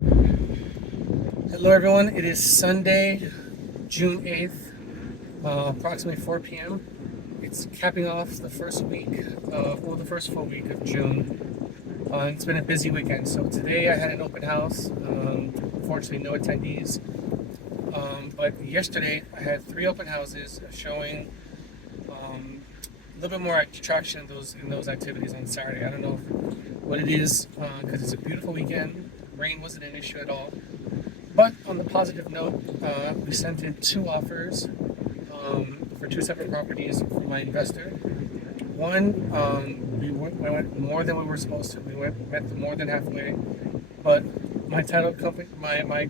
Hello, everyone. It is Sunday, June 8th, approximately 4 p.m. It's capping off the first week the first full week of June. It's been a busy weekend. So today I had an open house. Unfortunately, no attendees. But yesterday I had three open houses showing a little bit more traction in those activities on Saturday. I don't know what it is because it's a beautiful weekend. Rain wasn't an issue at all. But on the positive note, we sent in two offers for two separate properties for my investor. One, we went more than we were supposed to. We met more than halfway. But my title company, my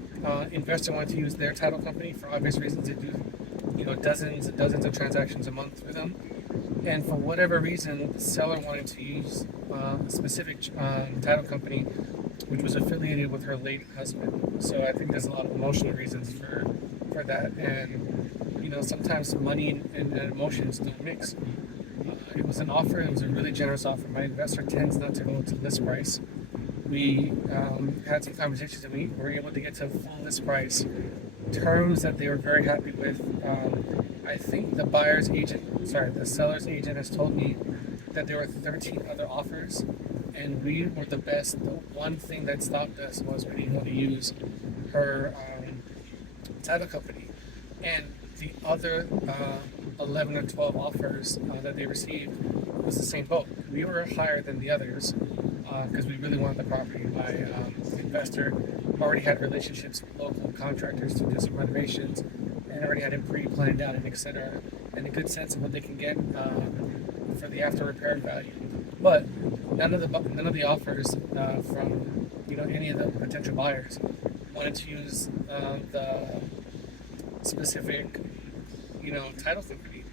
investor wanted to use their title company for obvious reasons. They do, dozens and dozens of transactions a month for them. And for whatever reason, the seller wanted to use a specific title company, which was affiliated with her late husband. So I think there's a lot of emotional reasons for that. And sometimes money and emotions don't mix. It was an offer. It was a really generous offer. My investor tends not to go to list price. We had some conversations and we were able to get to full list price terms that they were very happy with. I think the seller's agent has told me that there were 13 other offers, and we were the best. The one thing that stopped us was we didn't want to use her title company, and the other 11 or 12 offers that they received was the same boat. We were higher than the others because we really wanted the property. My investor already had relationships with local contractors to do some renovations and already had it pre-planned out and etc. and a good sense of what they can get for the after repair value. But none of the offers from any of the potential buyers wanted to use the specific title company.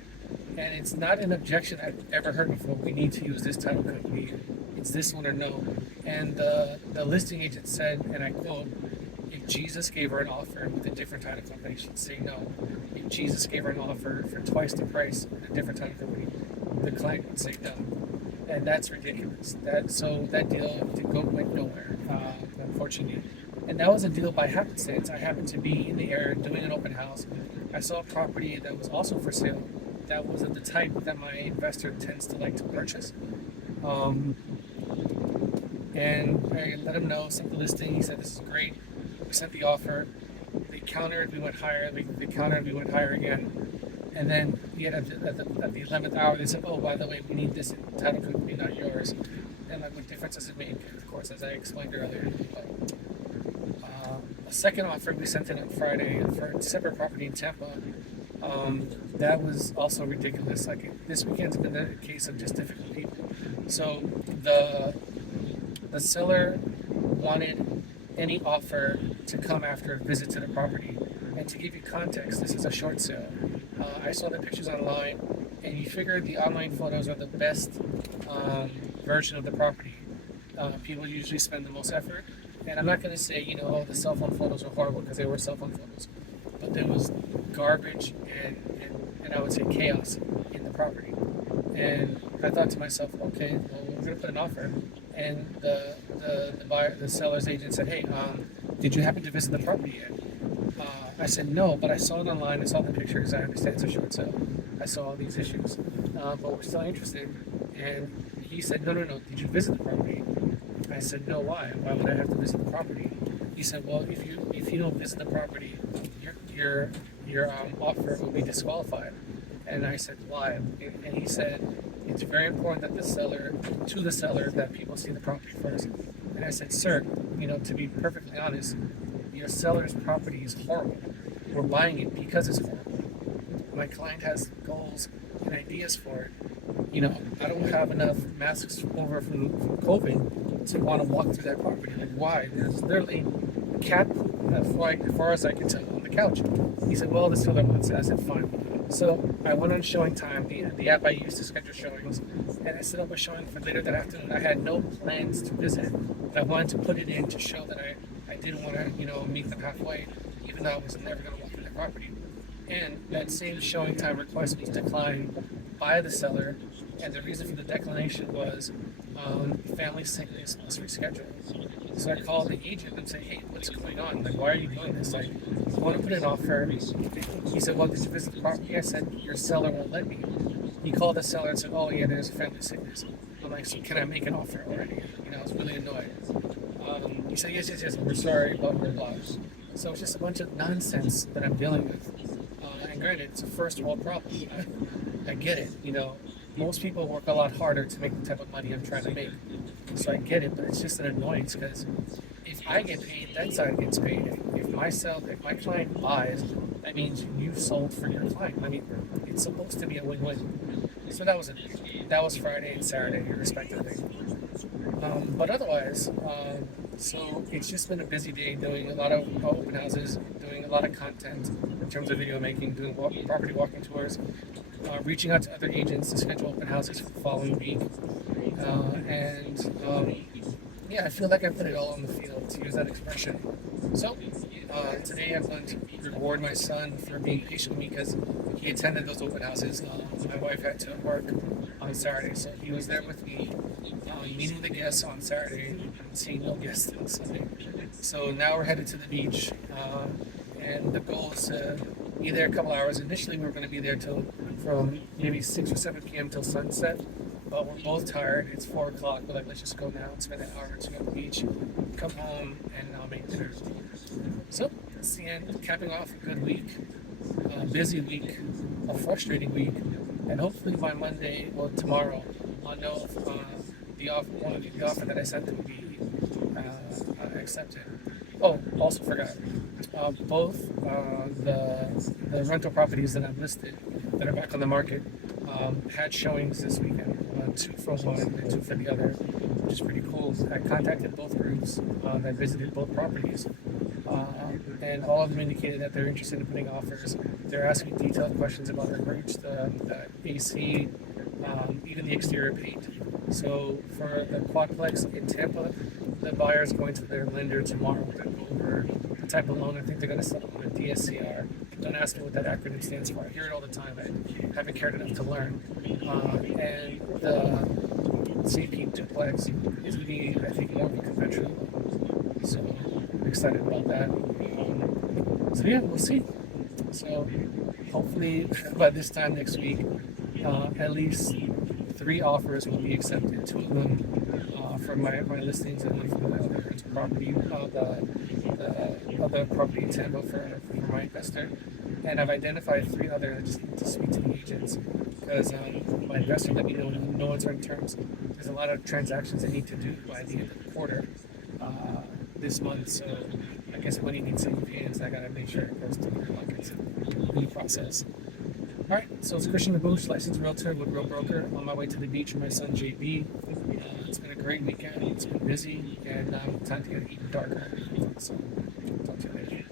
And it's not an objection I've ever heard before. We need to use this title company. It's this one or no. And the listing agent said, and I quote, if Jesus gave her an offer with a different title company, she'd say no. If Jesus gave her an offer for twice the price with a different title company, the client would say no. And that's ridiculous. That deal went nowhere, unfortunately. And that was a deal by happenstance. I happened to be in the area doing an open house. I saw a property that was also for sale. That was of the type that my investor tends to like to purchase. Um, and I let him know, sent the listing. He said, "This is great." We sent the offer. They countered. We went higher. They countered. We went higher again. And then yet at the 11th hour, they said, "Oh, by the way, we need this title company, not yours." And like, what difference does it make? Of course, as I explained earlier. But, a second offer we sent in on Friday for a separate property in Tampa. That was also ridiculous. Like this weekend's been a case of just difficult people. So the seller wanted any offer to come after a visit to the property. And to give you context, this is a short sale. I saw the pictures online, and you figure the online photos are the best version of the property. People usually spend the most effort. And I'm not going to say, oh, the cell phone photos are horrible because they were cell phone photos. But there was garbage and I would say chaos in the property. And I thought to myself, okay, well, we're going to put an offer. And the seller's agent said, hey, did you happen to visit the property yet? I said, no, but I saw it online. I saw the pictures. I understand it's a short sale. I saw all these issues. But we're still interested. And he said, no. Did you visit the property? I said, no, why? Why would I have to visit the property? He said, well, if you don't visit the property, your offer will be disqualified. And I said, why? And he said, it's very important that the seller that people see the property first. And I said, sir, to be perfectly honest, your seller's property is horrible. We're buying it because it's horrible. My client has goals and ideas for it. I don't have enough masks over from COVID to want to walk through that property. Like, why? There's literally cat poop as far as I can tell on the couch. He said, well, the seller wants it. I said, fine. So I went on Showing Time, the app I use to schedule showings, and I set up a showing for later that afternoon. I had no plans to visit, but I wanted to put it in to show that I did want to, meet them halfway, even though I was never going to walk through the property. And that same Showing Time request was declined by the seller, and the reason for the declination was family sickness must reschedule. So I called the agent and said, hey, what's going on? Like, why are you doing this? Like, I want to put an offer. He said, well, did you visit the property? I said, your seller won't let me. He called the seller and said, oh, yeah, there's a family sickness. I'm like, so can I make an offer already? I was really annoyed. He said, yes, yes, yes, we're sorry, blah, blah, blah. So it's just a bunch of nonsense that I'm dealing with. And granted, it's a first world problem. I get it. Most people work a lot harder to make the type of money I'm trying to make. So I get it, but it's just an annoyance because if I get paid, that side gets paid. If my client buys, that means you've sold for your client. It's supposed to be a win-win. So that was Friday and Saturday, respectively. But otherwise, so it's just been a busy day doing a lot of open houses, doing a lot of content in terms of video making, doing property walking tours, reaching out to other agents to schedule open houses for the following week. Yeah, I feel like I put it all on the field, to use that expression. So today I'm going to reward my son for being patient with me because he attended those open houses. My wife had to work on Saturday, so he was there with me, meeting the guests on Saturday and seeing no guests on Sunday. So now we're headed to the beach, and the goal is to be there a couple hours. Initially, we were going to be there from maybe 6 or 7 p.m. till sunset. But we're both tired. It's 4 o'clock. We're like, let's just go now and spend an hour or two at the beach, come home, and I'll make dinner. So that's the end. Capping off a good week, a busy week, a frustrating week, and hopefully by Monday or tomorrow, I'll know if the offer that I sent them will be accepted. Oh, also forgot. Both the rental properties that I've listed that are back on the market had showings this weekend. 2 for one and 2 for the other, which is pretty cool. I contacted both groups that visited both properties, and all of them indicated that they're interested in putting offers. They're asking detailed questions about the roofs, the AC, even the exterior paint. So for the quadplex in Tampa, the buyer is going to their lender tomorrow to go over the type of loan I think they're going to settle on a DSCR. Don't ask me what that acronym stands for. I hear it all the time. I haven't cared enough to learn. And the CP duplex is going to be, I think, more of a conventional loan. So I'm excited about that. So yeah, we'll see. So hopefully by this time next week, at least 3 offers will be accepted. 2 of them for my listings and 1 for the other property, the other property in Tampa for my investor. And I've identified 3 others. I just need to speak to the agents because my investor let me know in no uncertain terms. There's a lot of transactions I need to do by the end of the quarter this month. So I guess money needs to move hands. I gotta make sure it goes to their pockets in the process. All right, so it's Christian Nabush, licensed realtor with Real Broker, on my way to the beach with my son JB. It's been a great weekend. It's been busy, and time to get even darker. So talk to you later.